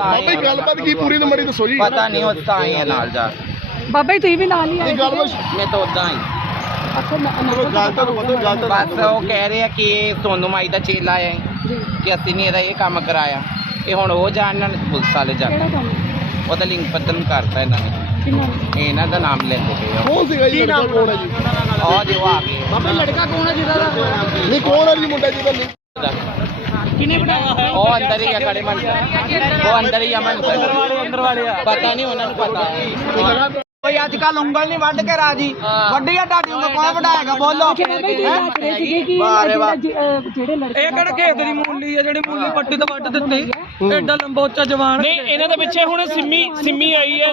ਬਾਬਾ ਜੀ ਗੱਲਬਾਤ ਕੀ ਪੂਰੀ ਨੰਬਰੀ ਦੱਸੋ ਜੀ। ਪਤਾ ਨਹੀਂ ਉਹ ਤਾਂ ਆਏ ਆ ਨਾਲ ਜਾ ਕੇ। ਬਾਬਾ ਜੀ ਤੁਸੀਂ ਵੀ ਨਾਲ ਹੀ ਆਏ। ਇਹ ਗੱਲਬਾਤ ਮੈਂ ਤਾਂ ਉਦਾਂ ਹੀ। ਅੱਛਾ ਨਾ- ਗੱਲ ਤਾਂ ਬੰਦੋ ਗੱਲ ਤਾਂ ਬਸ ਉਹ ਕਹਿ ਰਹੇ ਆ ਕਿ ਇਹ ਸੋਨੂ ਮਾਈ ਦਾ ਚੇਲਾ ਹੈ ਜੀ। ਕਿ ਅਸੀਂ ਨਹੀਂ ਇਹਦਾ ਇਹ ਕੰਮ ਕਰਾਇਆ। ਇਹ ਹੁਣ ਉਹ ਜਾਣਨ ਪੁਲਿਸ ਵਾਲੇ ਜਾ ਕਿਹੜਾ ਕੰਮ? ਉਹਦਾ ਲਿੰਕ ਪੱਤਨ ਕਰਤਾ ਇਹਨਾਂ ਨੇ। ਕਿੰਨਾ? ਇਹ ਇਹਨਾਂ ਦਾ ਨਾਮ ਲੈਂਦੇ ਪਏ ਆ। ਕੌਣ ਸੀਗਾ ਜੀ? ਲੜਕਾ ਕੌਣ ਹੈ ਜੀ? ਉਹ ਜੋ ਆ ਗਏ। ਬਾਬਾ ਲੜਕਾ ਕੌਣ ਹੈ ਜਿਹਦਾ? ਨਹੀਂ ਕੌਣ ਹੈ ਜੀ ਮੁੰਡਾ ਜਿਹਦਾ? ਕਿਨੇ ਬਣਾਇਆ? ਹੈ ਉਹ ਅੰਦਰ ਹੀ ਆ ਖੜੇ ਮਨ। ਉਹ ਅੰਦਰ ਹੀ ਆ ਮਨ ਅੰਦਰ। ਵਾਲੇ ਆ ਪਤਾ ਨਹੀਂ ਉਹਨਾਂ ਨੂੰ ਪਤਾ। ਕੋਈ ਅੱਜ ਕੱਲ ਉਂਗਲ ਨਹੀਂ ਵੱਢ ਕੇ ਰਾਜੀ। ਵੱਡੀ ਆ ਤੁਹਾਡੀ ਉਂਗਲ ਕੌਣ ਵਢਾਏਗਾ ਬੋਲੋ। ਇਹ ਕਿਹੜਾ ਖੇਤ ਦੀ ਮੂਲੀ ਆ ਜਿਹੜੀ ਮੂਲੀ ਪੱਟੀ ਤੋਂ ਵੱਢ ਦਿੱਤੀ? ਐਡਾ ਲੰਬਾ ਉੱਚਾ ਜਵਾਨ ਨਹੀਂ ਇਹਨਾਂ ਦੇ ਪਿੱਛੇ ਹੁਣ ਸਿੰਮੀ ਸਿੰਮੀ ਆਈ ਹੈ।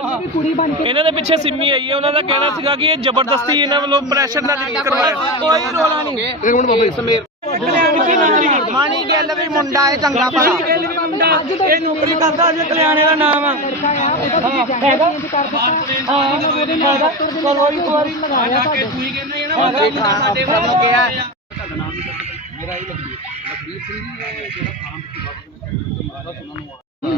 ਇਹਨਾਂ ਦੇ ਪਿੱਛੇ ਸਿੰਮੀ ਆਈ ਹੈ। ਉਹਨਾਂ ਦਾ ਕਹਿਣਾ ਸੀਗਾ ਕਿ ਇਹ ਜ਼ਬਰਦਸਤੀ ਇਹਨਾਂ ਵੱਲੋਂ ਪ੍ਰੈਸ਼ਰ ਨਾਲ ਕਰਵਾਇਆ ਕੋਈ ਰੋਲਾ ਨਹੀਂ। ਮਾਣੀ ਗੱਲ ਵੀ ਮੁੰਡਾ ਹੈ ਚੰਗਾ ਭਲਾ। ਇਹ ਵੀ ਮੁੰਡਾ। ਇਹ ਨੌਕਰੀ ਕਰਦਾ ਜੇ ਕਲਿਆਣੇ ਦਾ ਨਾਮ ਆ। ਲੜਕਾ ਆ ਉਹਦਾ ਤੁਸੀਂ ਹੈਗਾ ਕਰ ਦਿੱਤਾ ਹਾਂ ਉਹਦੇ ਨਾਲ ਦਾ ਕਰੋ ਇੱਕ ਵਾਰੀ ਲਗਾਇਆ ਨੂੰ ਕਿਹਾ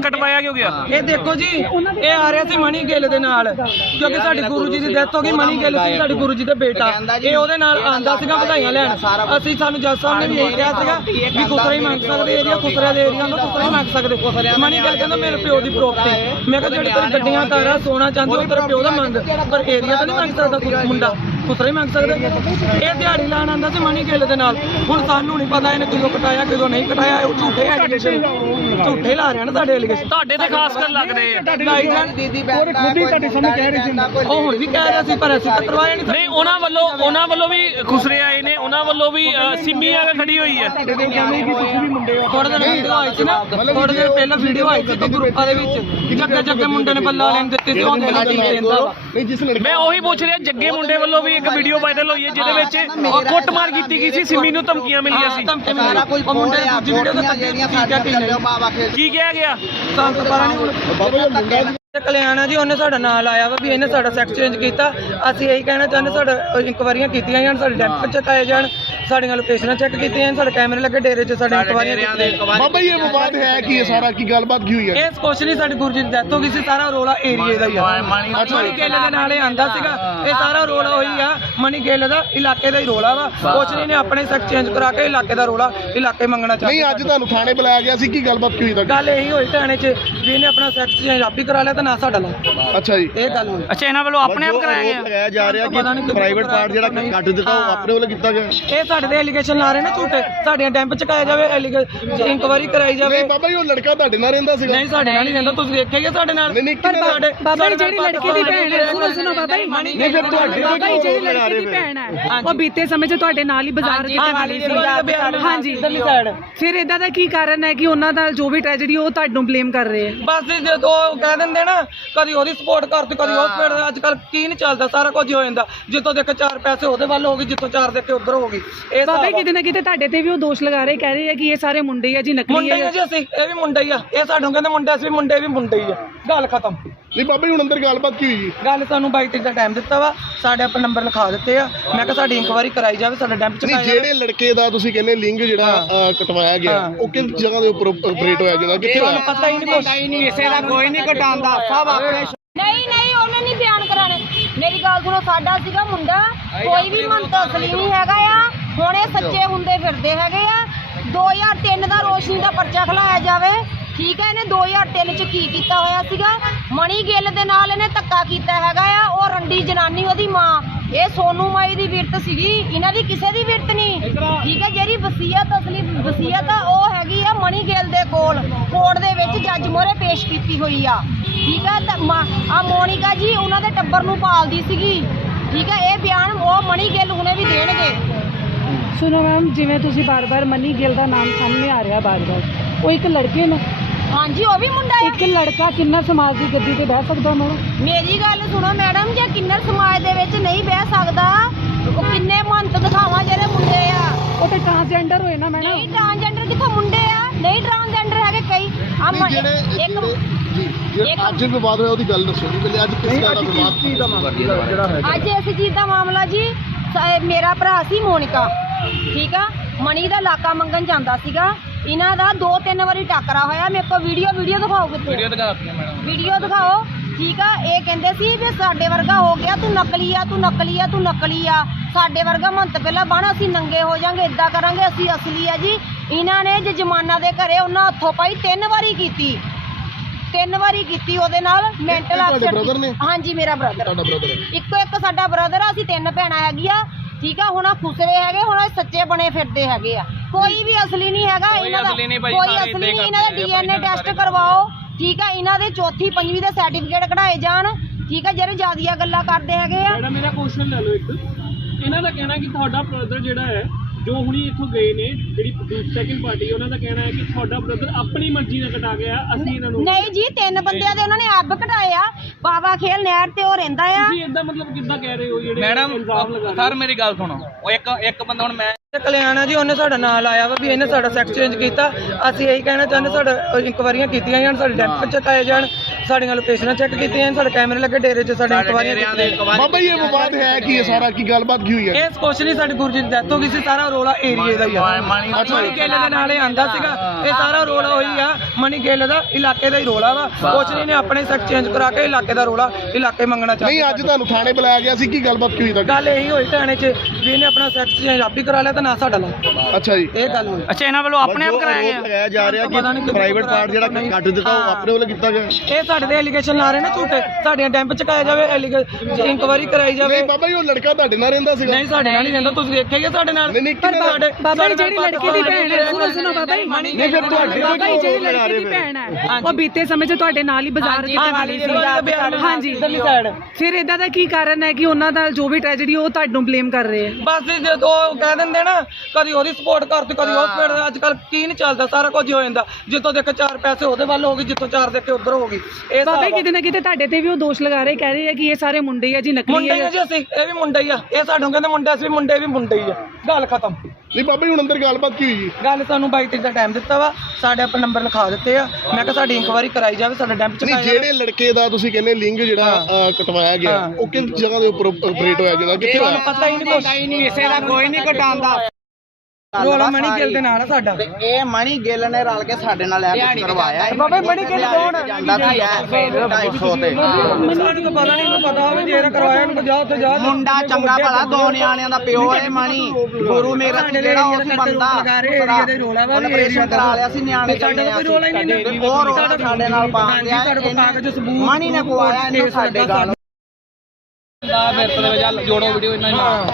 ਕਟਵਾਇਆ ਕਿਉਂ ਗਿਆ? ਇਹ ਦੇਖੋ ਜੀ ਇਹ ਆ ਰਿਹਾ ਸੀ ਮਣੀ ਗਿੱਲ ਦੇ ਨਾਲ ਕਿਉਂਕਿ ਸਾਡੀ ਗੁਰੂ ਜੀ ਦੀ ਡੈਥ ਹੋ ਗਈ ਮਣੀ ਗਿੱਲ ਸੀ ਸਾਡੀ ਗੁਰੂ ਜੀ ਦਾ ਬੇਟਾ। ਇਹ ਉਹਦੇ ਨਾਲ ਆਂਦਾ ਸੀਗਾ ਵਧਾਈਆਂ ਲੈਣ। ਅਸੀਂ ਸਾਨੂੰ ਜੱਜ ਸਾਹਿਬ ਨੇ ਵੀ ਇਹ ਕਿਹਾ ਸੀਗਾ ਵੀ ਖੁਸਰਾ ਹੀ ਮੰਗ ਸਕਦੇ ਏਰੀਆ ਖੁਸਰਾ ਦੇ ਏਰੀਆ ਨੂੰ ਖੁਸਰਾ ਹੀ ਮੰਗ ਸਕਦੇ। ਮਣੀ ਗਿੱਲ ਕਹਿੰਦਾ ਮੇਰੇ ਪਿਓ ਦੀ ਪ੍ਰਾਪਰਟੀ ਮੈਂ ਕਿਹਾ ਜਿਹੜੀ ਤੇਰੀ ਗੱਡੀਆਂ ਕਾਰ ਆ ਸੋਨਾ ਚਾਂਦੀ ਉਹ ਤੇਰੇ ਪਿਓ ਦਾ ਮੰਗ। ਪਰ ਏਰੀਆ ਤਾਂ ਨਹੀਂ ਮੰਗ ਸਕਦਾ ਕੋਈ ਮੁੰਡਾ। ਖੁਸਰਾ ਹੀ ਮੰਗ ਸਕਦਾ। ਇਹ ਦਿਹਾੜੀ ਲਾਣ ਆਂਦਾ ਸੀ ਮਣੀ ਗਿੱਲ ਦੇ ਨਾਲ। ਹੁਣ ਸਾਨੂੰ ਨਹੀਂ ਪਤਾ ਇਹਨੇ ਕਦੋਂ ਕਟਾਇਆ ਕਦੋਂ ਨਹੀਂ ਕਟਾਇਆ ਉਹ ਝੂਠੇ ਐਲੀਗੇਸ਼ਨ ਝੂਠੇ ਲਾ ਰਹੇ ਨੇ ਤੁਹਾਡੇ ਐਲੀਗੇਸ਼ਨ ਤੁਹਾਡੇ ਤੇ ਖਾਸ ਕਰ ਲੱਗ ਰਹੇ ਆ। ਲਾਈ ਜਾਣ ਦੀਦੀ ਬੈਠਾ ਖੁਦ ਹੀ ਤੁਹਾਡੇ ਸਾਹਮਣੇ ਕਹਿ ਰਹੀ ਸੀ ਉਹ ਹੁਣ ਵੀ ਕਹਿ ਰਿਹਾ ਸੀ ਪਰ ਅਸੀਂ ਤਾਂ ਕਰਵਾਇਆ ਨਹੀਂ ਨਹੀਂ ਉਹਨਾਂ ਵੱਲੋਂ ਉਹਨਾਂ ਵੱਲੋਂ ਵੀ ਖੁਸਰੇ ਆਏ ਨੇ। ਉਹਨਾਂ ਵੱਲੋਂ ਵੀ ਸਿੰਮੀ ਆ ਕੇ ਖੜੀ ਹੋਈ ਹੈ। ਥੋੜੇ ਦਿਨ ਵੀਡੀਓ ਆਈ ਸੀ ਨਾ ਥੋੜੇ ਦਿਨ ਪਹਿਲਾਂ ਵੀਡੀਓ ਆਈ ਸੀ ਤੇ ਗਰੁੱਪਾਂ ਦੇ ਵਿੱਚ। ਜੱਗੇ ਜੱਗੇ ਮੁੰਡੇ ਨੇ ਬੱਲਾ ਲੈਣ ਦਿੱਤੀ ਸੀ ਜਿਸ ਲੜਕੇ ਮੈਂ ਉਹੀ ਪੁੱਛ ਰਿਹਾ ਜੱਗੇ ਮੁੰਡੇ ਵੱਲੋਂ ਵੀ ਇੱਕ ਵੀਡੀਓ ਵਾਇਰਲ ਹੋਈ ਹੈ ਜਿਹਦੇ ਵਿੱਚ ਕੁੱਟਮਾਰ ਕੀਤੀ ਗਈ ਸੀ ਸਿੰਮੀ ਨੂੰ ਧਮਕੀਆਂ ਮਿਲੀਆਂ ਸੀ। ਉਹ ਮੁੰਡੇ ਦੂਜੀ ਵੀਡੀਓ ਤੇ ਜਿਹੜੀਆਂ ਤੱਕ ਸਾਡੀਆਂ ਕੀ ਨਹੀਂ ਕੀ ਕਿਹਾ ਗਿਆ? ਤਾਂ ਤੋਂ ਪਤਾ ਨਹੀਂ ਹੁਣ। ਬਾਬਾ ਜੀ ਮੁੰਡਾ ਕਲਿਆਣਾ ਜੀ ਉਹਨੇ ਸਾਡਾ ਨਾਂ ਲਾਇਆ ਵਾ ਵੀ ਇਹਨੇ ਸਾਡਾ ਸੈਕਸ ਚੇਂਜ ਕੀਤਾ। ਅਸੀਂ ਇਹੀ ਕਹਿਣਾ ਚਾਹੁੰਦੇ ਸਾਡਾ ਇਨਕੁਆਰੀਆਂ ਕੀਤੀਆਂ ਜਾਣ ਸਾਡੇ ਡੈਂਪ ਚਕਾਏ ਜਾਣ ਸਾਡੀਆਂ ਲੋਕੇਸ਼ਨਾਂ ਚੈੱਕ ਕੀਤੀਆਂ ਜਾਣ ਸਾਡੇ ਕੈਮਰੇ ਲੱਗੇ ਡੇਰੇ 'ਚ ਸਾਡੇ ਇਨਕੁਆਰੀਆਂ ਕੀਤੀਆਂ। ਬਾਬਾ ਜੀ ਇਹ ਵਿਵਾਦ ਹੈ ਕੀ ਇਹ ਸਾਰਾ ਕੀ ਗੱਲਬਾਤ ਕੀ ਹੋਈ ਹੈ? ਇਸ ਕੁਛ ਨਹੀਂ ਸਾਡੀ ਗੁਰੂ ਜੀ ਦੀ ਡੈਥ ਹੋ ਗਈ ਸੀ ਸਾਰਾ ਰੋਲਾ ਏਰੀਏ ਦਾ ਹੀ ਆ। ਮਣੀ ਗਿੱਲ ਦੇ ਨਾਲ ਇਹ ਆਂਦਾ ਸੀਗਾ ਇਹ ਸਾਰਾ ਰੋਲਾ ਹੋਈ ਆ ਮਣੀ ਗਿੱਲ ਦਾ ਇਲਾਕੇ ਦਾ ਹੀ ਰੋਲਾ ਵਾ। ਕੁਛ ਨਹੀਂ ਨੇ ਆਪਣੇ ਸੈਕਸ ਚੇਂਜ ਕਰਾ ਕੇ ਇਲਾਕੇ ਦਾ ਰੋਲਾ ਇਲਾਕੇ ਮੰਗਣਾ ਨਹੀਂ ਚਾਹੁੰਦੇ ਅੱਜ ਤੁਹਾਨੂੰ ਥਾਣੇ ਬੁਲਾਇਆ ਗਿਆ ਸੀ ਕੀ ਗੱਲਬਾਤ ਕੀ ਹੋਈ ਤੁਹਾਡੀ? ਗੱਲ ਇਹੀ ਹੋਈ ਥਾਣੇ 'ਚ ਵੀ ਇਹਨੇ ਆਪਣਾ ਸੈਕਸ ਚੇਂਜ ਆਪੀ ਕਰਾ ਲਿਆ ਤੇ ਨਾ ਸਾਡਾ ਲਾ। ਅੱਛਾ ਜੀ। ਇਹ ਗੱਲ ਹੋਈ। ਅੱਛਾ ਇਹਨਾਂ ਵੱਲੋਂ ਆਪਣੇ ਆਪ ਕਰਾਇਆ ਗਿਆ? ਲਗਾਇਆ ਜਾ ਰਿਹਾ ਪਤਾ ਨਹੀਂ ਕਿ ਪ੍ਰਾਈਵੇਟ ਪਾਰਟ ਜਿਹੜਾ ਕੱਟ ਦਿੱਤਾ ਉਹ ਆਪਣੇ ਵੱਲੋਂ ਕੀਤਾ ਗਿਆ। ਇਹ ਸਾਡੇ ਤੇ ਐਲੀਗੇਸ਼ਨ ਲਾ ਰਹੇ ਨੇ ਝੂਠੇ। ਸਾਡੀਆਂ ਡੈਂਪ ਚਕਾਇਆ ਜਾਵੇ ਐਲੀਗੇਸ਼ਨ ਇਨਕੁਆਰੀ ਕਰਾਈ ਜਾਵੇ। ਨਹੀਂ ਬਾਬਾ ਜੀ ਉਹ ਲੜਕਾ ਤੁਹਾਡੇ ਨਾਲ ਰਹਿੰਦਾ ਸੀਗਾ। ਨਹੀਂ ਸਾਡੇ ਨਾਲ ਨਹੀਂ ਰਹਿੰਦਾ। ਤੁਸੀਂ ਦੇਖਿਆ ਹੀ ਆ ਸਾਡੇ ਨਾਲ। ਨਹੀਂ, ਨਹੀਂ, ਪਰ ਕਿਹਦੇ ਨਾਲ? ਸਾਡੇ ਬਾਬਾ ਜੀ ਸਾਡੇ ਜਿਹੜੀ ਲੜਕੇ ਦੀ ਭੈਣ ਹੈ ਸੁਣੋ ਸੁਣੋ ਬਾਬਾ ਜੀ ਨਹੀਂ ਫਿਰ ਤੁਹਾਡੇ ਬਾਬਾ ਜੀ ਜਿਹੜੀ ਲੜਕੇ ਦੀ ਭੈਣ ਹੈ ਉਹ ਬੀਤੇ ਸਮੇਂ 'ਚ ਤੁਹਾਡੇ ਨਾਲ ਹੀ ਬਾਜ਼ਾਰ ਕਿਤੇ ਵਾਲੀ ਸੀ। ਹਾਂਜੀ ਇਧਰਲੀ ਸਾਈਡ ਫਿਰ ਇਦਾਂ ਦਾ ਕੀ ਕਾਰਨ ਹੈ ਕਿ ਉਹਨਾਂ ਦਾ ਜੋ ਵੀ ਟ੍ਰੈਜੇਡੀ ਉਹ ਤੁਹਾਨੂੰ ਬਲੇਮ ਕਰ ਰਹੇ ਹੈ? ਬਸ ਜੀ ਜਦੋਂ ਉਹ ਕਹਿ ਦਿੰਦੇ ਨਾ ਕਦੀ ਉਹਦੀ ਸਪੋਰਟ ਕਰਦੀ ਕਦੀ ਉਹ ਸਪੋਰਟ ਅੱਜ ਕੱਲ ਕੀ ਨਹੀਂ ਚੱਲਦਾ ਸਾਰਾ ਕੁਝ ਹੀ ਜਾਂਦਾ। ਜਿੱਥੋਂ ਦੇਖੇ ਚਾਰ ਪੈਸੇ ਉਹਦੇ ਵੱਲ ਹੋ ਗਏ ਜਿੱਥੋਂ ਚਾਰ ਦੇਖੇ ਉਧਰ ਹੋ ਗਈ ਇਹ ਬਾਬਾ। ਕਿਤੇ ਨਾ ਕਿਤੇ ਤੁਹਾਡੇ ਤੇ ਵੀ ਉਹ ਦੋਸ਼ ਲਗਾ ਰਹੇ ਕਹਿ ਰਹੇ ਆ ਕਿ ਇਹ ਸਾਰੇ ਮੁੰਡੇ ਆ ਜੀ ਨਕਲੀ ਮੁੰਡੇ ਆ। ਹੈ ਜੀ ਅਸੀਂ ਇਹ ਵੀ ਮੁੰਡਾ ਹੀ ਆ। ਇਹ ਸਾਨੂੰ ਕਹਿੰਦੇ ਮੁੰਡੇ ਅਸੀਂ ਵੀ ਮੁੰਡੇ ਵੀ ਮੁੰਡੇ ਹੀ ਆ। ਗੱਲ ਖਤਮ। ਨਹੀਂ ਬਾਬਾ ਜੀ ਹੁਣ ਅੰਦਰ ਗੱਲਬਾਤ ਕੀ ਹੋਈ ਜੀ? ਗੱਲ ਸਾਨੂੰ 22 ਤਰੀਕ ਦਾ ਟਾਈਮ ਦਿੱਤਾ ਵਾ। ਸਾਡੇ ਆਪਾਂ ਨੰਬਰ ਲਿਖਾ ਦਿੱਤੇ ਆ। ਮੈਂ ਕਿਹਾ ਸਾਡੀ ਇਨਕੁਆਇਰੀ ਕਰਾਈ ਜਾਵੇ ਸਾਡਾ ਡੈਂਪ ਚ ਨਹੀਂ ਜਿਹੜੇ ਲੜਕੇ ਦਾ ਤੁਸੀਂ ਕਹਿੰਦੇ ਲਿੰਗ ਜਿਹੜਾ ਕਟਵਾਇਆ ਗਿਆ ਉਹ ਕਿਸ ਜਗ੍ਹਾ ਦੇ ਉੱਪਰ ਆਪਰੇਟ ਹੋਇਆ ਜਿਹੜਾ ਕਿੱਥੇ ਹੋਇਆ? ਪਤਾ ਹੀ ਨਹੀਂ ਕੁਛ। ਕਿਸੇ ਦਾ ਕੋਈ ਨਹੀਂ ਘਟਾਉਂਦਾ। ਸਭ ਆਪਣੇ ਨਹੀਂ ਨਹੀਂ ਉਹਨੇ ਨਹੀਂ ਬਿਆਨ ਕਰਾਣੇ ਮੇਰੀ ਗੱਲ ਸੁਣੋ ਸਾਡਾ ਸੀਗਾ ਮੁੰਡਾ। ਕੋਈ ਵੀ ਮੰਤ ਅਸਲੀ ਨਹੀਂ ਹੈਗਾ ਆ। ਹੁਣ ਇਹ ਸੱਚੇ ਹੁੰਦੇ ਫਿਰਦੇ ਹੈਗੇ ਆ। 2003 ਦਾ ਰੋਸ਼ਨੀ ਦਾ ਪਰਚਾ ਖਲਾਇਆ ਜਾਵੇ। ਠੀਕ ਹੈ ਇਹਨੇ 2003 ਚ ਕੀ ਕੀਤਾ ਹੋਇਆ ਸੀਗਾ? ਮਣੀ ਗਿੱਲ ਦੇ ਨਾਲ ਇਹਨੇ ਧੱਕਾ ਕੀਤਾ ਹੈਗਾ ਆ, ਉਹ ਰੰਡੀ ਜਨਾਨੀ ਉਹਦੀ ਮਾਂ। ਇਹ ਸੋਨੂ ਮਾਈ ਦੀ ਵਿਰਤ ਸੀਗੀ, ਇਹਨਾਂ ਦੀ ਕਿਸੇ ਦੀ ਵਿਰਤ ਨਹੀਂ। ਠੀਕ ਹੈ, ਜਿਹੜੀ ਵਸੀਅਤ, ਅਸਲੀ ਵਸੀਅਤ ਆ, ਉਹ ਹੈਗੀ ਆ ਮਣੀ ਗਿੱਲ ਦੇ ਕੋਲ। ਕੋਰਟ ਦੇ ਵਿੱਚ ਜੱਜ ਮੋਰੇ ਪੇਸ਼ ਕੀਤੀ ਹੋਈ ਆ। ਠੀਕ ਹੈ ਆ ਮੋਨਿਕਾ ਜੀ, ਉਹਨਾਂ ਦੇ ਟੱਬਰ ਨੂੰ ਪਾਲਦੀ ਸੀਗੀ। ਠੀਕ ਹੈ ਇਹ ਬਿਆਨ ਉਹ ਮਣੀ ਗਿੱਲ ਹੁਣੇ ਵੀ ਦੇਣਗੇ। ਸੁਣੋ ਮੈਮ, ਜਿਵੇਂ ਤੁਸੀਂ ਬਾਰ-ਬਾਰ ਮਨੀ ਗਿੱਲ ਦਾ ਨਾਮ ਸਾਹਮਣੇ ਆ ਰਿਹਾ ਬਾਰ-ਬਾਰ, ਉਹ ਇੱਕ ਲੜਕੇ ਨੇ ਹਾਂਜੀ ਉਹ ਵੀ ਮੁੰਡਾ ਆ। ਇੱਕ ਲੜਕਾ ਕਿੰਨਾ ਸਮਾਜ ਦੀ ਗੱਦੀ ਤੇ ਬਹਿ ਸਕਦਾ ਮੈਮ ਮੇਰੀ ਗੱਲ ਸੁਣੋ ਮੈਡਮ ਜੇ ਕਿੰਨਰ ਸਮਾਜ ਦੇ ਵਿੱਚ ਨਹੀਂ ਬਹਿ ਸਕਦਾ ਉਹ ਕਿੰਨੇ ਮੰਤ ਦਿਖਾਵਾਂ ਜਿਹੜੇ ਮੁੰਡੇ ਆ। ਉਹ ਤੇ ਟ੍ਰਾਂਸਜੈਂਡਰ ਹੋਏ ਨਾ ਮੈਡਮ। ਨਹੀਂ ਟ੍ਰਾਂਸਜੈਂਡਰ ਕਿੱਥੋਂ ਮੁੰਡੇ ਆ? ਨਹੀਂ ਟ੍ਰਾਂਸਜੈਂਡਰ ਹੈਗੇ ਕਈ। ਆ ਜਿਹੜੇ ਇੱਕ ਜੀ ਜਿਹੜਾ ਅੱਜ ਵਿਵਾਦ ਹੋਇਆ ਉਹਦੀ ਗੱਲ ਦੱਸੋ ਜੀ ਪਹਿਲੇ ਅੱਜ ਕਿਸ ਤਰ੍ਹਾਂ ਦਾ ਵਿਵਾਦ ਅੱਜ ਇਸ ਚੀਜ਼ ਦਾ ਮਾਮਲਾ ਜੀ ਸ- ਮੇਰਾ ਭਰਾ ਸੀ ਮੋਨਿਕਾ। ਠੀਕ ਆ? ਮਣੀ ਦਾ ਲਾਕਾ ਮੰਗਣ ਜਾਂਦਾ ਸੀਗਾ। ਇਹਨਾਂ ਦਾ ਦੋ ਤਿੰਨ ਵਾਰੀ ਟੱਕਰਾ ਹੋਇਆ ਮੇਰੇ ਕੋਲ ਵੀਡੀਓ ਵੀਡੀਓ ਦਿਖਾਓ ਕਿੱਥੇ ਵੀਡੀਓ ਦਿਖਾ ਦਿੱਤੀ ਮੈਡਮ। ਵੀਡੀਓ ਦਿਖਾਓ। ਠੀਕ ਆ ਇਹ ਕਹਿੰਦੇ ਸੀ ਵੀ ਸਾਡੇ ਵਰਗਾ ਹੋ ਗਿਆ ਤੂੰ ਨਕਲੀ ਆ ਤੂੰ ਨਕਲੀ ਆ ਤੂੰ ਨਕਲੀ ਆ। ਸਾਡੇ ਵਰਗਾ ਮੰਤ ਪਹਿਲਾਂ ਬਣ ਅਸੀਂ ਨੰਗੇ ਹੋ ਜਾਾਂਗੇ ਇਦਾਂ ਕਰਾਂਗੇ ਅਸੀਂ ਅਸਲੀ ਆ ਜੀ। ਇਹਨਾਂ ਨੇ ਜੇ ਜਮਾਨਾ ਦੇ ਘਰੇ ਉਹਨਾਂ ਹੱਥੋਂ ਪਾਈ ਤਿੰਨ ਵਾਰੀ ਕੀਤੀ। ਤਿੰਨ ਵਾਰੀ ਕੀਤੀ ਉਹਦੇ ਨਾਲ ਮੈਂਟਲ ਨੇ? ਹਾਂਜੀ ਮੇਰਾ ਬ੍ਰਦਰ ਇੱਕੋ ਇੱਕ ਸਾਡਾ ਬ੍ਰਦਰ ਆ ਅਸੀਂ ਤਿੰਨ ਭੈਣਾਂ ਹੈਗੀਆਂ। ਠੀਕ ਆ ਹੁਣ ਆਹ ਖੁਸਰੇ ਹੈਗੇ ਹੁਣ ਸੱਚੇ ਬਣੇ ਫਿਰਦੇ ਹੈਗੇ ਆ। ਕੋਈ ਵੀ ਅਸਲੀ ਨਹੀਂ ਹੈਗਾ ਕੋਈ ਇਹਨਾਂ ਦਾ ਅਸਲੀ ਨਹੀਂ ਭਾਈ, ਕੋਈ ਸਾਰੇ ਅਸਲੀ ਏਦਾਂ ਹੀ ਨਹੀਂ ਇਹਨਾਂ ਦਾ ਕਰਦੇ ਆ, ਡੀਐਨਏ ਟੈਸਟ ਕਰਵਾਓ ਠੀਕ ਆ ਇਹਨਾਂ ਦੇ ਚੌਥੀ ਪੰਜਵੀਂ ਦੇ ਸਰਟੀਫਿਕੇਟ ਕਢਾਏ ਜਾਣ ਠੀਕ ਆ ਜਿਹੜੇ ਜਿਆਦੀਆਂ ਗੱਲਾਂ ਕਰਦੇ ਹੈਗੇ ਆ। ਮੈਡਮ ਮੇਰਾ ਕੁਐਸਚਨ ਲੈ ਲਓ ਇੱਕ। ਇਹਨਾਂ ਦਾ ਕਹਿਣਾ ਕਿ ਤੁਹਾਡਾ ਬ੍ਰਦਰ ਜਿਹੜਾ ਹੈ ਜੋ ਹੁਣੀ ਇੱਥੋਂ ਗਏ ਨੇ ਜਿਹੜੀ ਸੈਕਿੰਡ ਪਾਰਟੀ ਉਹਨਾਂ ਦਾ ਕਹਿਣਾ ਹੈ ਕਿ ਤੁਹਾਡਾ ਬ੍ਰਦਰ ਆਪਣੀ ਮਰਜ਼ੀ ਨਾਲ ਕਟਾ ਗਿਆ ਅਸੀਂ ਇਹਨਾਂ ਨੂੰ ਨਹੀਂ ਜੀ ਤਿੰਨ ਬੰਦਿਆਂ ਦੇ ਉਹਨਾਂ ਨੇ ਅੱਬ ਕਢਾਏ ਆ। ਬਾਬਾ ਖੇਲ ਨਹਿਰ ਤੇ ਉਹ ਰਹਿੰਦਾ ਆ। ਤੁਸੀਂ ਇਦਾਂ ਮਤਲਬ ਕਿੱਦਾਂ ਕਹਿ ਰਹੇ ਹੋ ਜਿਹੜੇ ਮੈਡਮ ਇਲਜ਼ਾਮ ਲਗਾ ਰਹੇ ਸਰ ਮੇਰੀ ਗੱਲ ਸੁਣੋ। ਉਹ ਇੱਕ ਇੱਕ ਬੰਦਾ ਹੁਣ ਮੈਂ ਕਲਿਆਣਾ ਜੀ ਉਹਨੇ ਸਾਡਾ ਨਾਂ ਲਾਇਆ ਵਾ ਵੀ ਇਹਨੇ ਸਾਡਾ ਸੈਕਸ ਚੇਂਜ ਕੀਤਾ। ਅਸੀਂ ਇਹੀ ਕਹਿਣਾ ਚਾਹੁੰਦੇ ਸਾਡਾ ਇਨਕੁਆਰੀਆਂ ਕੀਤੀਆਂ ਜਾਣ ਸਾਡੇ ਡੈਂਪ ਚਕਾਏ ਜਾਣ ਸਾਡੀਆਂ ਲੋਕੇਸ਼ਨਾਂ ਚੈੱਕ ਕੀਤੀਆਂ ਜਾਣ ਸਾਡੇ ਕੈਮਰੇ ਲੱਗੇ ਡੇਰੇ 'ਚ ਸਾਡੇ ਇਨਕੁਆਰੀਆਂ ਕੀਤੀਆਂ। ਬਾਬਾ ਜੀ ਇਹ ਵਿਵਾਦ ਹੈ ਕੀ? ਇਹ ਸਾਰਾ ਕੀ ਗੱਲਬਾਤ ਕੀ ਹੋਈ ਹੈ? ਇਸ ਕੁਛ ਨਹੀਂ ਸਾਡੇ ਗੁਰੂ ਜੀ ਦੀ ਡੈਥ ਹੋ ਗਈ ਸੀ ਸਾਰਾ ਰੋਲਾ ਏਰੀਏ ਦਾ ਹੀ ਆ। ਮਾਣੀ ਗਿੱਲ ਦੇ ਨਾਲ ਇਹ ਆਂਦਾ ਸੀਗਾ ਇਹ ਸਾਰਾ ਰੋਲਾ ਹੋਈ ਆ ਮਣੀ ਗਿੱਲ ਦਾ ਇਲਾਕੇ ਦਾ ਹੀ ਰੋਲਾ ਵਾ। ਕੁਛ ਨਹੀਂ ਨੇ ਆਪਣੇ ਸੈਕਸ ਚੇਂਜ ਕਰਾ ਕੇ ਇਲਾਕੇ ਦਾ ਰੋਲਾ ਇਲਾਕੇ ਮੰਗਣਾ ਚਾਹੁੰਦੇ। ਨਹੀਂ ਅੱਜ ਤੁਹਾਨੂੰ ਥਾਣੇ ਬੁਲਾਇਆ ਗਿਆ ਸੀ ਕੀ ਗੱਲਬਾਤ ਕੀ ਹੋਈ ਤੁਹਾਡੀ? ਗੱਲ ਇਹੀ ਹੋਈ ਥਾਣੇ 'ਚ ਵੀ ਇਹਨੇ ਆਪਣਾ ਸੈਕਸ ਚੇਂਜ ਆਪੀ ਕਰਾ ਲਿਆ ਤਾਂ ਨਾ ਸਾਡਾ ਲਾ ਅੱਛਾ ਜੀ। ਇਹ ਗੱਲ ਹੋਈ। ਅੱਛਾ ਇਹਨਾਂ ਵੱਲੋਂ ਆਪਣੇ ਆਪ ਕਰਾਇਆ ਗਿਆ? ਲਗਾਇਆ ਜਾ ਰਿਹਾ ਕਿ ਪ੍ਰਾਈਵੇਟ ਪਾਰਟ ਜਿਹੜਾ ਕੱਟ ਦਿੱਤਾ ਉਹ ਆਪਣੇ ਵੱਲੋਂ ਕੀਤਾ ਗਿਆ। ਇਹ ਸਾਡੇ ਤੇ ਐਲੀਗੇਸ਼ਨ ਲਾ ਰਹੇ ਨੇ ਝੂਠੇ। ਸਾਡੀਆਂ ਡੈਂਪ ਚਕਾਇਆ ਜਾਵੇ ਇਨਕੁਆਰੀ ਕਰਾਈ ਜਾਵੇ। ਨਹੀਂ ਬਾਬਾ ਜੀ ਉਹ ਲੜਕਾ ਤੁਹਾਡੇ ਨਾਲ ਰਹਿੰਦਾ ਸੀਗਾ। ਨਹੀਂ ਸਾਡੇ ਨਾਲ ਨਹੀਂ ਰਹਿੰਦਾ। ਤੁਸੀਂ ਦੇਖਿਆ ਹੀ ਆ ਸਾਡੇ ਨਾਲ। ਨਹੀਂ, ਨਹੀਂ, ਕਿਹਦੇ ਨਾਲ? ਸਾਡੇ ਬਾਬਾ ਜੀ ਸਾਡੇ ਜਿਹੜੀ ਨਾਲ ਲੜਕੇ ਦੀ ਭੈਣ ਹੈ ਸੁਣੋ ਸੁਣੋ ਬਾਬਾ ਜੀ। ਨਹੀਂ ਫਿਰ ਤੁਹਾਡੇ ਬਾਬਾ ਜੀ ਜਿਹੜੀ ਲੜਕੇ ਦੀ ਭੈਣ ਹੈ ਉਹ ਬੀਤੇ ਸਮੇਂ 'ਚ ਤੁਹਾਡੇ ਨਾਲ ਹੀ ਬਾਜ਼ਾਰ ਕਿਤੇ ਵਾਲੀ ਸੀ। ਹਾਂਜੀ। ਇਧਰਲੀ ਸਾਈਡ ਫਿਰ ਇਦਾਂ ਦਾ ਕੀ ਕਾਰਨ ਹੈ ਕਿ ਉਹਨਾਂ ਦਾ ਜੋ ਵੀ ਟ੍ਰੈਜੇਡੀ ਉਹ ਤੁਹਾਨੂੰ ਬਲੇਮ ਕਰ ਰਹੇ ਆ ਬਸ ਜੀ ਜਦੋਂ ਉਹ ਕਹਿ ਦਿੰਦੇ ਨਾ ਕਦੀ ਉਹਦੀ ਸਪੋਰਟ ਕਰਤੀ ਕਦੀ ਉਹ ਸਪੋਰਟ ਅੱਜ ਕੱਲ ਕੀ ਨਹੀਂ ਚੱਲਦਾ ਸਾਰਾ ਕੁਝ ਹੋ ਜਾਂਦਾ। ਜਿੱਥੋਂ ਦੇਖੇ ਚਾਰ ਪੈਸੇ ਉਹਦੇ ਵੱਲ ਹੋ ਗਏ ਜਿੱਥੋਂ ਚਾਰ ਦੇਖੇ ਉਧਰ ਹੋ ਗਈ ਇਹ ਬਾਬਾ। ਕਿਤੇ ਨਾ ਕਿਤੇ ਤੁਹਾਡੇ ਤੇ ਵੀ ਉਹ ਦੋਸ਼ ਲਗਾ ਰਹੇ ਕਹਿ ਰਹੇ ਆ ਕਿ ਇਹ ਸਾਰੇ ਮੁੰਡੇ ਆ ਜੀ ਨਕਲੀ ਮੁੰਡੇ ਆ। ਹੈ ਜੀ ਅਸੀਂ ਇਹ ਵੀ ਮੁੰਡੇ ਹੀ ਆ। ਇਹ ਸਾਨੂੰ ਕਹਿੰਦੇ ਮੁੰਡੇ ਅਸੀਂ ਮੁੰਡੇ ਵੀ ਮੁੰਡੇ ਹੀ ਆ। ਗੱਲ ਖਤਮ। ਨਹੀਂ ਬਾਬਾ ਜੀ ਹੁਣ ਅੰਦਰ ਗੱਲਬਾਤ ਕੀ ਹੋਈ ਜੀ? ਗੱਲ ਸਾਨੂੰ 22 ਤਰੀਕ ਦਾ ਟਾਈਮ ਦਿੱਤਾ ਵਾ। ਸਾਡੇ ਆਪਣੇ ਨੰਬਰ ਲਿਖਾ ਦਿੱਤੇ ਆ। ਮੈਂ ਕਿਹਾ ਸਾਡੀ ਇਨਕੁਆਇਰੀ ਕਰਾਈ ਜਾਵੇ ਸਾਡਾ ਡੈਂਪ ਚ ਨਹੀਂ ਜਿਹੜੇ ਲੜਕੇ ਦਾ ਤੁਸੀਂ ਕਹਿੰਦੇ ਲਿੰਗ ਜਿਹੜਾ ਕਟਵਾਇਆ ਗਿਆ ਉਹ ਕਿਸ ਜਗ੍ਹਾ ਦੇ ਉੱਪਰ ਆਪਰੇਟ ਹੋਇਆ ਜਿਹੜਾ ਕਿੱਥੇ ਹੋਇਆ? ਪਤਾ ਹੀ ਨਹੀਂ ਕੁਛ। ਕਿਸੇ ਦਾ ਕੋਈ ਨਹੀਂ ਕਟਾਉਂਦਾ। ਰੋਲਾ ਮਣੀ ਗਿੱਲ ਦੇ ਨਾਲ ਆ ਸਾਡਾ। ਇਹ ਮਣੀ ਗਿੱਲ ਨੇ ਰਲ ਕੇ ਸਾਡੇ ਨਾਲ ਇਹ ਕੁਝ ਕਰਵਾਇਆ ਹੈ। ਬਾਬੇ ਮਣੀ ਗਿੱਲ ਕੌਣ ਆ? ਜਾਂਦਾ ਸੀ ਇਹ 250 ਤੇ। ਸਾਨੂੰ ਤਾਂ ਪਤਾ ਨਹੀਂ ਮੈਨੂੰ ਪਤਾ ਹੋਵੇ ਜੇ ਕਰਵਾਇਆ ਨੂੰ ਜਾ ਉੱਥੇ ਜਾ। ਮੁੰਡਾ ਚੰਗਾ ਭਲਾ ਦੋ ਨਿਆਣਿਆਂ ਦਾ ਪਿਓ ਹੈ ਮਣੀ। ਗੁਰੂ ਮੇਰਾ ਸੀ ਜਿਹੜਾ ਉਸ ਬੰਦਾ ਏਰੀਆ ਦੇ ਰੋਲਾ ਵਾ ਆਪਰੇਸ਼ਨ ਕਰਾ ਲਿਆ ਸੀ ਨਿਆਣੇ ਸਾਡਾ ਤਾਂ ਕੋਈ ਰੋਲਾ ਹੀ ਨਹੀਂ ਸਾਡੇ ਨਾਲ ਪਾਉਂਦੇ ਆ ਸਾਡੇ ਕੋਲ ਕਾਗਜ਼ ਸਬੂਤ ਮਣੀ ਨੇ ਪਵਾਇਆ ਇਹਨੂੰ ਸਾਡੇ ਗਾਲ ਦਾ ਮੇਰੇ ਜੋੜੋ ਵੀਡੀਓ ਇਹਨਾਂ ਨਾਲ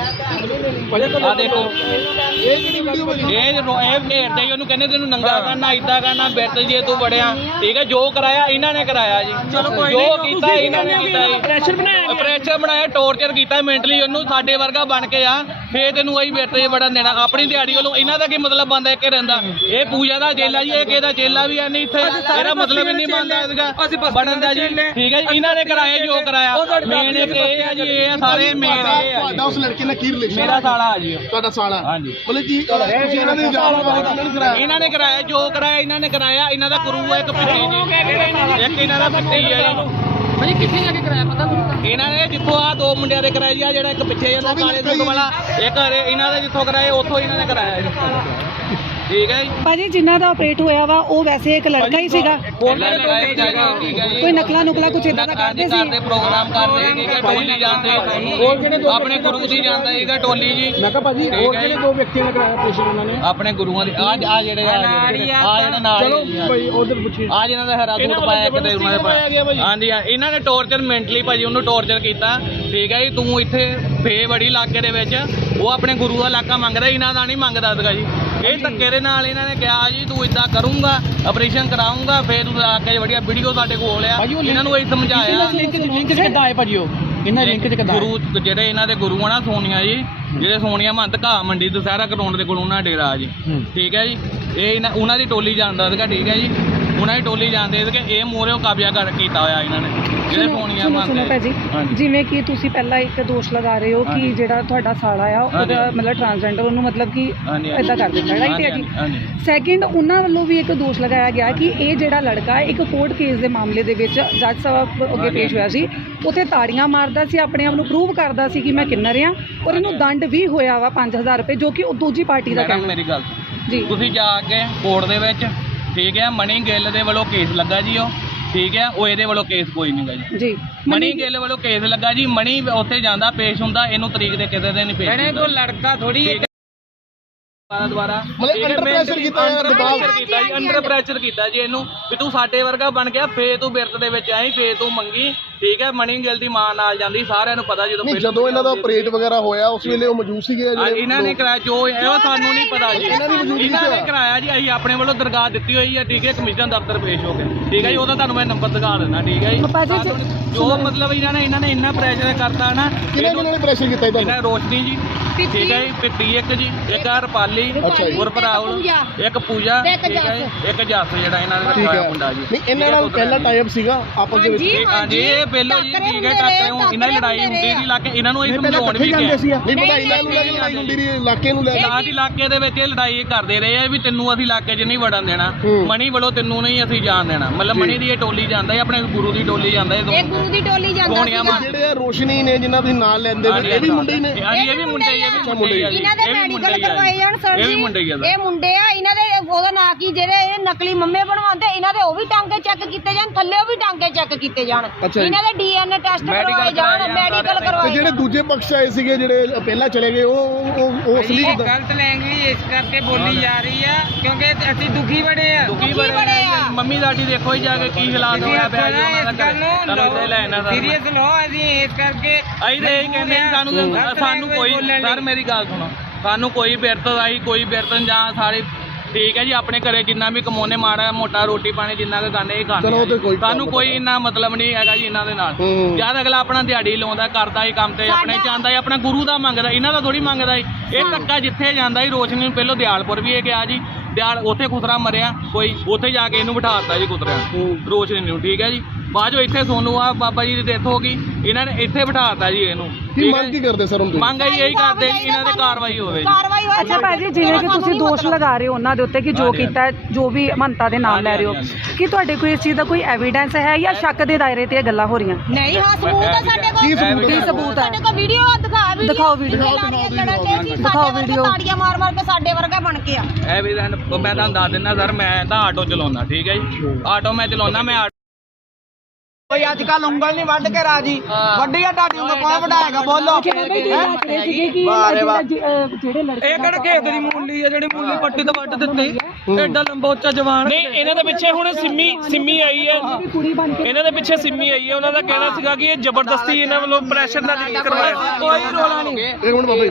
ਆ ਦੇਖੋ। ਇਹ ਕਿਹੜੀ ਵੀਡੀਓ ਬਣੀ ਇਹ ਰੋ- ਇਹ ਘੇਰਦੇ ਹੀ ਉਹਨੂੰ ਕਹਿੰਦੇ ਤੈਨੂੰ ਨੰਗਾ ਕਰਨਾ ਇਦਾਂ ਕਰਨਾ ਬਿਰਤ ਜੇ ਤੂੰ ਵੜਿਆ। ਠੀਕ ਹੈ ਜੋ ਕਰਾਇਆ ਇਹਨਾਂ ਨੇ ਕਰਾਇਆ ਜੀ। ਚਲੋ ਕੋਈ ਜੋ ਨਹੀਂ, ਕੀਤਾ ਇਹਨਾਂ ਨੇ ਕੀਤਾ ਜੀ। ਪ੍ਰੈਸ਼ਰ ਬਣਾਇਆ ਪ੍ਰੈਸ਼ਰ ਬਣਾਇਆ ਟੌਰਚਰ ਕੀਤਾ ਮੈਂਟਲੀ ਉਹਨੂੰ ਸਾਡੇ ਵਰਗਾ ਬਣ ਕੇ ਆ। ਫੇਰ ਤੈਨੂੰ ਉਹੀ ਬਿਰਤ ਜੇ ਵੜਨ ਦੇਣਾ ਆਪਣੀ ਦਿਹਾੜੀ ਵੱਲੋਂ ਇਹਨਾਂ ਦਾ ਕੀ ਮਤਲਬ ਬੰਦਾ ਇੱਕ ਰਹਿੰਦਾ। ਇਹ ਪੂਜਾ ਦਾ ਜੇਲਾ ਜੀ ਇਹ ਕਿਹਦਾ ਜੇਲਾ ਵੀ ਹੈ ਨਹੀਂ ਇੱਥੇ? ਇਹਦਾ ਮਤਲਬ ਹੀ ਨਹੀਂ ਬਣਦਾ ਇਹਦਾ ਬਣਨ ਦਾ ਜੀ। ਠੀਕ ਹੈ ਜੀ ਇਹਨਾਂ ਨੇ ਕਰਾਇਆ ਜੋ ਕਰਾਇਆ। ਮੇਨ ਇੱਕ ਇਹ ਆ ਜੀ ਇਹ ਆ ਸਾਰੇ ਮੇਨ ਇਹ ਆ ਜੀ। ਤੁਹਾਡਾ ਉਸ ਲੜਕੇ ਨਾਲ ਕੀ ਰਿਲੇਸ਼ਨ ਮੇਰਾ ਸਾਲਾ ਆ ਜੀ ਉਹ। ਤੁਹਾਡਾ ਸਾਲਾ। ਹਾਂਜੀ। ਮਤਲਬ ਕਿ ਅਹ, ਤੁਸੀਂ ਇਹਨਾਂ ਦੇ ਇਲਜ਼ਾਮ ਲਗਾ ਕੇ ਇਹਨਾਂ ਨੂੰ ਕਰਾਇਆ? ਇਹਨਾਂ ਨੇ ਕਰਾਇਆ ਜੋ ਕਰਾਇਆ ਇਹਨਾਂ ਨੇ ਕਰਾਇਆ ਇਹਨਾਂ ਦਾ ਗੁਰੂ ਹੈ ਇੱਕ ਪਿੱਛੇ ਜੀ। ਇੱਕ ਇਹਨਾਂ ਦਾ ਪਿੱਛੇ ਹੀ ਹੈ ਜੀ। ਭਾਜੀ ਕਿੱਥੇ ਜਾ ਕੇ ਕਰਾਇਆ? ਪਤਾ ਇਹਨਾਂ ਨੇ ਜਿੱਥੋਂ ਆ ਦੋ ਮੁੰਡਿਆਂ ਦੇ ਕਰਾਇਆ ਜੀ ਆਹ ਜਿਹੜਾ ਇੱਕ ਪਿੱਛੇ ਜਾਂਦਾ ਕਾਲੇ ਦੁੱਧ ਵਾਲਾ ਇੱਕ ਹਰੇ ਇਹਨਾਂ ਦੇ ਜਿੱਥੋਂ ਕਰਾਏ ਉੱਥੋਂ ਇਹਨਾਂ ਨੇ ਕਰਾਇਆ ਜੀ। ਠੀਕ ਹੈ ਜੀ। ਭਾਜੀ ਜਿਨ੍ਹਾਂ ਦਾ ਆਪਰੇਟ ਹੋਇਆ ਵਾ ਉਹ ਵੈਸੇ ਇੱਕ ਲੜਕਾ ਹੀ ਸੀਗਾ। ਇਹਨਾਂ ਠੀਕ ਹੈ ਜੀ। ਕੋਈ ਨਕਲਾ ਨੁਕਲਾ ਕੁਝ ਇਦਾਂ ਦਾ ਕਰਦੇ ਸੀ? ਕਰਦੇ ਪ੍ਰੋਗਰਾਮ ਕਰਦੇ ਠੀਕ ਹੈ। ਟੋਲੀ ਜਾਂਦੇ ਆਪਣੇ ਗੁਰੂ ਦੀ ਜਾਂਦਾ ਇਹਦਾ ਟੋਲੀ ਜੀ। ਮੈਂ ਕਿਹਾ ਭਾਜੀ ਹੋਰ ਕਿਹੜੇ ਦੋ ਵਿਅਕਤੀਆਂ ਨੇ ਕਰਾਇਆ ਪੁੱਛ ਉਹਨਾਂ ਨੇ? ਆਪਣੇ ਗੁਰੂਆਂ ਦੇ ਆ ਆ ਜਿਹੜੇ ਆ ਜਿਹੜੇ ਆ ਜਿਹੜੇ ਨਾਲ ਚਲੋ ਭਾਈ ਉਧਰ ਪੁੱਛੀ। ਆ ਜਿਹਨਾਂ ਦਾ ਹਰਾ ਦੂਤ ਪਾਇਆ ਕਿਤੇ ਉਹਨਾਂ ਦੇ ਪਾਇਆ ਹਾਂਜੀ ਹਾਂ ਇਹਨਾਂ ਨੇ ਟੌਰਚਰ ਮੈਂਟਲੀ ਭਾਜੀ ਉਹਨੂੰ ਟੌਰਚਰ ਕੀਤਾ। ਠੀਕ ਹੈ ਜੀ ਤੂੰ ਇੱਥੇ ਫੇ ਬੜੀ ਇਲਾਕੇ ਦੇ ਵਿੱਚ ਉਹ ਆਪਣੇ ਗੁਰੂ ਦਾ ਇਲਾਕਾ ਮੰਗਦਾ ਇਹਨਾਂ ਦਾ ਨਹੀਂ ਮੰਗਦਾ ਸੀਗਾ ਜੀ। ਇਹ ਧੱਕੇ ਦੇ ਨਾਲ ਇਹਨਾਂ ਨੇ ਕਿਹਾ ਜੀ ਤੂੰ ਇਦਾਂ ਕਰੂੰਗਾ ਆਪਰੇਸ਼ਨ ਕਰਾਉਂਗਾ ਫੇਰ ਤੂੰ ਇਲਾਕੇ 'ਚ ਵੜੀਆ ਵੀਡੀਓ ਸਾਡੇ ਕੋਲ ਆ। ਇਹਨਾਂ ਨੂੰ ਇਹ ਸਮਝਾਇਆ। ਲਿੰਕ ਲਿੰਕ ਚ ਕਿੱਦਾਂ ਆਏ ਭਾਜੀ ਉਹ? ਇਹਨਾਂ ਲਿੰਕ ਚ ਕਿੱਦਾਂ ਗੁਰੂ ਜਿਹੜੇ ਇਹਨਾਂ ਦੇ ਗੁਰੂ ਆ ਨਾ ਸੋਨੀਆ ਜੀ ਜਿਹੜੇ ਸੋਨੀਆ ਮਹੰਤ ਘਾਹ ਮੰਡੀ ਦੁਸਹਿਰਾ ਗਰਾਊਂਡ ਦੇ ਕੋਲ ਉਹਨਾਂ ਡੇਰਾ ਜੀ। ਠੀਕ ਹੈ ਜੀ? ਇਹ ਇਹਨਾਂ- ਉਹਨਾਂ ਦੀ ਟੋਲੀ ਜਾਂਦਾ ਸੀਗਾ ਠੀਕ ਹੈ ਜੀ? ਉਹਨਾਂ ਦੀ ਟੋਲੀ ਜਾਂਦੇ ਸੀਗੇ ਇਹ ਮੋਰਿਓ ਕਾਬਿਆ ਕਰ ਕੀਤਾ ਹੋਇਆ ਇਹਨਾਂ ਨੇ। ਜਿਹੜੇ ਸੋਨੀਆ ਸੁਣੋ ਸੁਣੋ ਭਾਜੀ। ਜਿਵੇਂ ਕਿ ਤੁਸੀਂ ਪਹਿਲਾਂ ਇੱਕ ਦੋਸ਼ ਲਗਾ ਰਹੇ ਹੋ ਕਿ। ਜਿਹੜਾ ਤੁਹਾਡਾ ਸਾਲਾ ਆ ਉਹਦਾ। ਮਤਲਬ ਟਰਾਂਸਜੈਂਡਰ ਉਹਨੂੰ ਮਤਲਬ ਕਿ। ਇਦਾਂ ਕਰ ਦਿੰਦਾ ਰਾਈਟ ਹੈ ਜੀ। ਸੈਕਿੰਡ ਉਹਨਾਂ ਵੱਲੋਂ ਵੀ ਇੱਕ ਦੋਸ਼ ਲਗਾਇਆ ਗਿਆ ਕਿ ਇਹ ਜਿਹੜਾ ਲੜਕਾ ਇੱਕ ਕੋਰਟ ਕੇਸ ਦੇ ਮਾਮਲੇ ਦੇ ਵਿੱਚ ਜੱਜ ਸਾਹਿਬ ਅੱਗੇ ਪੇਸ਼ ਹੋਇਆ ਸੀ ਉੱਥੇ ਤਾੜੀਆਂ ਮਾਰਦਾ ਸੀ ਆਪਣੇ ਆਪ ਨੂੰ ਪ੍ਰੂਵ ਕਰਦਾ ਸੀ ਕਿ ਮੈਂ ਕਿੰਨਰ ਆ ਔਰ ਇਹਨੂੰ ਦੰਡ ਵੀ ਹੋਇਆ ਵਾ 5000 ਰੁਪਏ ਜੋ ਕਿ ਉਹ ਦੂਜੀ ਪਾਰਟੀ ਦਾ ਕਹਿਣਾ ਮੇਰੀ ਗੱਲ। ਜੀ। ਤੁਸੀਂ ਜਾ ਕੇ ਕੋਰਟ ਦੇ ਵਿੱਚ ਠੀਕ ਹੈ ਮਣੀ ਗਿੱਲ ਦੇ ਵੱਲੋਂ ਕੇਸ ਲੱਗਾ ਜੀ ਉਹ ਠੀਕ ਹੈ ਉਹ ਇਹਦੇ ਵੱਲੋਂ ਕੇਸ ਕੋਈ ਨਹੀਂ ਗਾ ਜੀ। ਜੀ। ਮਣੀ ਗਿੱਲ ਵੱਲੋਂ ਕੇਸ ਲੱਗਾ ਜੀ ਮਣੀ ਉੱਥੇ ਜਾਂਦਾ ਪੇਸ਼ ਹੁੰਦਾ ਇਹਨੂੰ ਤਰੀਕ ਦੇ ਕਿਤੇ ਦੇ ਨਹੀਂ ਪੇਸ਼ ਇਹਨੇ ਕੋਈ ਲੜਕਾ ਥੋੜੀ ਦੁਬਾਰਾ ਦੁਬਾਰਾ। ਮਤਲਬ under pressure ਕੀਤਾ under ਦਬਾਅ। ਕੀਤਾ ਜੀ ਅੰਡਰ ਪ੍ਰੈਸ਼ਰ ਕੀਤਾ ਜੀ ਇਹਨੂੰ ਵੀ ਤੂੰ ਸਾਡੇ ਵਰਗਾ ਬਣ ਗਿਆ ਫੇ ਤੂੰ ਬਿਰਤ ਦੇ ਵਿੱਚ ਆਈ ਫੇ ਤੂੰ ਮੰਗੀ। ਠੀਕ ਹੈ ਮਣੀ ਗਿੱਲ ਦੀ ਮਾਂ ਨਾਲ ਜਾਂਦੀ ਸਾਰਿਆਂ ਨੂੰ ਪਤਾ ਜਦੋਂ ਨਹੀਂ ਪਹਿਲੀ ਜਦੋਂ ਇਹਨਾਂ ਦਾ ਆਪਰੇਟ ਵਗੈਰਾ ਹੋਇਆ ਉਸ ਵੇਲੇ ਉਹ ਮੌਜੂਦ ਸੀਗੇ ਆ, ਜਿਹੜੇ ਇਹਨਾਂ ਨੇ ਕਰਾਇਆ ਜੋ ਹੈ ਉਹ ਸਾਨੂੰ ਨਹੀਂ ਪਤਾ। ਜੀ ਇਹਨਾਂ ਦੀ ਮੌਜੂਦਗੀ ਇਹਨਾਂ ਨੇ ਚ ਆ। ਕਰਾਇਆ ਜੀ ਅਸੀਂ ਆਪਣੇ ਵੱਲੋਂ ਦਰਗਾਹ ਦਿੱਤੀ ਹੋਈ ਹੈ ਠੀਕ ਹੈ ਕਮਿਸ਼ਨ ਦਫ਼ਤਰ ਪੇਸ਼ ਹੋ ਕੇ। ਠੀਕ ਹੈ ਜੀ ਉਹਦਾ ਤੁਹਾਨੂੰ ਮੈਂ ਨੰਬਰ ਦਿਖਾ ਦਿੰਦਾ ਠੀਕ ਹੈ ਜੀ। ਜੀ, ਸਾਨੂੰ ਜੋ ਮਤਲਬ ਇਹਨਾਂ ਨੇ ਇਹਨਾਂ ਨੇ ਇੰਨਾ ਪ੍ਰੈਸ਼ਰ ਕਰਤਾ ਨਾ ਕਿਹਨਾਂ ਕਿਹਨਾਂ ਨੇ ਪ੍ਰੈਸ਼ਰ ਕੀਤਾ ਇਹਨਾਂ ਇਹਨਾਂ ਨੇ ਰੋਸ਼ਨੀ ਜੀ ਠੀਕ ਹੈ ਜੀ ਪਿੱਟੀ ਇੱਕ ਜੀ ਇੱਕ ਆ ਰਪਾਲੀ ਅੱਛਾ ਜੀ। ਗੁਰਪ ਰਾਹੁਲ ਇੱਕ ਪੂਜਾ ਤੇ ਇੱਕ ਠੀਕ ਹੈ ਜੀ ਇੱਕ ਜੱਸ ਜਿਹੜਾ ਇਹਨਾਂ ਨੇ ਠੀਕ ਰੱਖਿਆ ਹੈ ਮੁੰਡਾ ਜੀ। ਨਹੀਂ ਇਹਨਾਂ ਨਾਲ ਪਹਿਲਾ ਟਾਈਪ ਸੀਗਾ ਆਪਸ ਦੇ ਵਿੱਚ। ਠੀਕ ਹਾਂ ਜੀ ਇਹ ਪਹਿਲਾਂ ਜੀ ਠੀਕ ਹੈ ਟੱਕਰੇ ਹੁਣ ਇਹਨਾਂ ਦੀ ਲੜਾਈ ਹੁੰਦੀ ਸੀ ਇਲਾਕੇ ਇਹਨਾਂ ਨੂੰ ਇਹ ਸਮਝਾਉਣ ਵੀ ਗਿਆ ਨਹੀਂ ਵਧਾਈ ਲੈ ਨੂੰ ਲੈ ਲੜਾਈ ਹੁੰਦੀ ਰਹੀ ਇਲਾਕੇ ਨੂੰ ਲੈ ਕੇ ਲਾਜ ਇਲਾਕੇ ਦੇ ਵਿੱਚ ਇਹ ਲੜਾਈ ਕਰਦੇ ਰਹੇ ਆ ਵੀ ਤੈਨੂੰ ਅਸੀਂ ਇਲਾਕੇ 'ਚ ਨਹੀਂ ਵੜਨ ਦੇਣਾ ਹੂੰ। ਮਣੀ ਵੱਲੋਂ ਤੈਨੂੰ ਨਹੀਂ ਅਸੀਂ ਜਾਣ ਦੇਣਾ ਮਤਲਬ ਮਣੀ ਦੀ ਇਹ ਟੋਲੀ ਜਾਂਦਾ ਹੈ ਆਪਣੇ ਗੁਰੂ ਦੀ ਟੋਲੀ ਜਾਂਦਾ ਇਹ ਇਹ ਗੁਰੂ ਦੀ ਟੋਲੀ ਜਾਂਦਾ ਸੋਹਣੀਆਂ ਸੀਗਾ। ਮਾਂ ਜਿਹੜੇ ਆ ਰੋਸ਼ਨੀ ਨੇ ਜਿਨ੍ਹਾਂ ਦੇ ਨਾਲ ਲੈਂਦੇ ਨੇ ਇਹ ਵੀ ਮੁੰਡੇ ਹੀ ਨੇ ਹਾਂਜੀ ਇਹ ਵੀ ਮੁੰਡੇ ਹੀ ਆ, ਇਹ ਵੀ ਮੁੰਡੇ ਹੀ ਆ ਜੀ ਇਹਨਾਂ ਦੇ ਇਹ ਵੀ ਮੁੰਡੇ ਮੈਡੀਕਲ ਹੀ ਆ ਕਰਵਾਏ ਜਾਣ ਸਰ ਇਹ ਜੀ ਵੀ ਮੁੰਡੇ ਹੀ ਆ ਸਰ। ਇਹ ਮੁੰਡੇ ਆ ਇਹਨਾਂ ਦੇ ਉਹਦਾ ਨਾਂ ਕੀ ਜਿਹੜੇ ਇਹ ਨਕਲੀ ਮੰਮੇ ਬਣਵਾਉਂਦੇ ਇਹਨਾਂ ਦੇ ਉਹ ਵੀ ਟਾਂਕੇ ਚੈੱਕ ਕੀਤੇ ਜਾਣ ਥੱਲੇ ਉਹ ਵੀ ਟਾਂਕੇ ਚੈੱਕ ਕੀਤੇ ਜਾਣ ਅੱਛਾ ਜੀ। ਇਹਨਾਂ ਦੇ ਡੀਐਨਏ ਟੈਸਟ Medical ਕਰਵਾਏ ਜਾਣ ਕਰਵਾਏ ਜਾਣ, ਮੈਡੀਕਲ ਸਾਰੇ ਤੇ ਕਰਵਾਏ ਜਿਹੜੇ ਦੂਜੇ ਪਕਸ਼ ਆਏ ਸੀਗੇ ਜਿਹੜੇ ਪਹਿਲਾਂ ਚਲੇ ਗਏ ਉਹ ਉਹ ਉਹ ਅਸਲੀ ਕਿੱਦਾਂ? ਗਲਤ ਲੈਂਗੁਏਜ ਇਸ ਕਰਕੇ ਬੋਲੀ ਜਾ ਰਹੀ ਆ ਕਿਉਂਕਿ ਅਸੀਂ ਦੁਖੀ ਬੜੇ ਆ। ਦੁਖੀ ਬੜੇ ਆ। ਮੰਮੀ ਸਾਡੀ ਦੇਖੋ ਹੀ ਜਾ ਕੇ ਕੀ ਹਾਲਾਤ ਹੋਇਆ ਪਿਆ ਜੀ ਉਹਨਾਂ ਦਾ ਸਰ ਸੀਰੀਅਸ ਲਓ ਅਸੀਂ ਇਸ ਕਰਕੇ ਅਸੀਂ ਤੇ ਇਹ ਕਹਿੰਦੇ ਸਾਨੂੰ ਸਾਨੂੰ ਕੋਈ। ਸਰ ਮੇਰੀ ਗੱਲ ਸੁਣੋ। ਸਾਨੂੰ ਕੋਈ ਬਿਰਤ ਆਈ ਕੋਈ ਬਿਰਤਨ ਜਾਂ ਸਾਰੇ ਠੀਕ ਹੈ ਜੀ ਆਪਣੇ ਘਰੇ ਜਿੰਨਾ ਵੀ ਕਮਾਉਨੇ ਮਾੜਾ ਮੋਟਾ ਰੋਟੀ ਪਾਣੀ ਜਿੰਨਾ ਕੁ ਖਾਂਦੇ ਇਹ ਖਾਂਦੇ ਚਲੋ ਉਹ ਤੇ ਕੋਈ ਸਾਨੂੰ ਕੋਈ। ਇੰਨਾ ਮਤਲਬ ਨਹੀਂ ਹੈਗਾ ਜੀ ਇਹਨਾਂ ਦੇ ਨਾਲ। ਹੂੰ। ਜਦ ਅਗਲਾ ਆਪਣਾ ਦਿਹਾੜੀ ਲਾਉਂਦਾ ਕਰਦਾ ਹੀ ਕੰਮ ਤੇ ਆਪਣੇ ਜਾਂਦਾ ਹੀ ਆਪਣਾ ਗੁਰੂ ਦਾ ਮੰਗਦਾ ਇਹਨਾਂ ਦਾ ਥੋੜੀ ਮੰਗਦਾ ਹੀ। ਇਹ ਧੱਕਾ ਜਿੱਥੇ ਜਾਂਦਾ ਹੀ ਰੋਸ਼ਨੀ ਨੂੰ ਪਹਿਲੋਂ ਦਿਆਲਪੁਰ ਵੀ ਇਹ ਗਿਆ ਜੀ। ਦਿਆਲ ਉੱਥੇ ਖੁਸਰਾ ਮਰਿਆ ਕੋਈ ਉੱਥੇ ਜਾ ਕੇ ਇਹਨੂੰ ਬਿਠਾਤਾ ਜੀ ਖੁਸਰਿਆਂ ਨੂੰ। ਰੋਸ਼ਨੀ ਨੂੰ ਠੀਕ ਹੈ ਜੀ। ਬਾਅਦ ਚੋਂ ਇੱਥੇ ਸੋਨੂ ਆ ਬਾਬਾ ਜੀ ਦੀ ਡੈਥ ਹੋ ਗਈ। ਇਹਨਾਂ ਨੇ ਇੱਥੇ ਬਿਠਾਤਾ ਜੀ ਇਹਨੂੰ ਕੀ ਠੀਕ ਹੈ ਮੰਗ ਕੀ ਕਰਦੇ ਸਰ ਹੁਣ ਤੁਸੀਂ? ਮੰਗ ਅਸੀਂ ਇਹੀ ਕਰਦੇ ਜੀ ਇਹਨਾਂ ਤੇ ਕਾਰਵਾਈ ਹੋਵੇ ਜੀ। ਕਾਰਵਾਈ ਹੋਏ ਅੱਛਾ ਭਾਜੀ ਜਿਵੇਂ ਕਿ ਤੁਸੀਂ ਦੋਸ਼ ਲਗਾ ਰਹੇ ਹੋ ਉਹਨਾਂ ਦੇ ਉੱਤੇ ਕਿ ਜੋ ਕੀਤਾ ਹੈ, ਜੋ ਵੀ ਮੰਤਾ ਦੇ ਨਾਮ ਲੈ ਰਹੇ ਹੋ। ਕੀ ਤੁਹਾਡੇ ਕੋਈ ਇਸ ਚੀਜ਼ ਦਾ ਕੋਈ ਐਵੀਡੈਂਸ ਹੈ ਜਾਂ ਸ਼ੱਕ ਦੇ ਦਾਇਰੇ ਤੇ ਇਹ ਗੱਲਾਂ ਹੋ ਰਹੀਆਂ? ਨਹੀਂ ਹਾਂ ਸਬੂਤ ਹੈ ਸਾਡੇ ਕੋਲ ਕੀ ਸਬੂਤ ਕੀ ਸਬੂਤ ਹੈ? ਸਾਡੇ ਕੋਲ ਵੀਡੀਓ ਦਿਖਾ ਵੀਡੀਓ ਦਿਖਾਓ video, ਦਿਖਾਓ video। ਤਾੜੀਆਂ ਮਾਰ ਮਾਰ ਕੇ ਸਾਡੇ ਵਰਗਾ ਬਣ ਕੇ ਆ। ਐਵੀਡੈਂਟ ਮੈਂ ਤੁਹਾਨੂੰ ਦੱਸ ਦਿੰਦਾ ਸਰ ਮੈਂ ਤਾਂ ਆਟੋ ਚਲਾਉਂਦਾ ਠੀਕ ਹੈ ਜੀ? ਆਟੋ ਮੈਂ ਚਲਾਉਂਦਾ ਮੈਂ ਕੋਈ ਅੱਜ ਕੱਲ ਉਂਗਲ ਨਹੀਂ ਵੱਢ ਕੇ ਰਾਜੀ। ਵੱਡੀ ਆ ਤੁਹਾਡੀ ਉਂਗਲ ਕੌਣ ਵਢਾਏਗਾ ਬੋਲੋ ਜਿਹੜੇ ਲੜਕੇ ਇਹ ਕਿਹੜਾ ਖੇਤ ਦੀ ਮੂਲੀ ਆ ਜਿਹੜੀ ਮੂਲੀ ਪੱਟੀ ਤੋਂ ਵੱਢ ਦਿੱਤੀ? ਐਡਾ ਲੰਬਾ ਉੱਚਾ ਜਵਾਨ ਨਹੀਂ ਇਹਨਾਂ ਦੇ ਪਿੱਛੇ ਹੁਣ ਸਿੰਮੀ ਸਿੰਮੀ ਆਈ ਹੈ। ਇਹਨਾਂ ਦੇ ਪਿੱਛੇ ਸਿੰਮੀ ਆਈ ਹੈ। ਉਹਨਾਂ ਦਾ ਕਹਿਣਾ ਸੀਗਾ ਕਿ ਇਹ ਜ਼ਬਰਦਸਤੀ ਇਹਨਾਂ ਵੱਲੋਂ ਪ੍ਰੈਸ਼ਰ ਨਾਲ ਕਰਵਾਇਆ। ਕੋਈ ਰੋਲਾ ਨਹੀਂ। ਇੱਕ ਮਿੰਟ ਬਾਬਾ ਜੀ।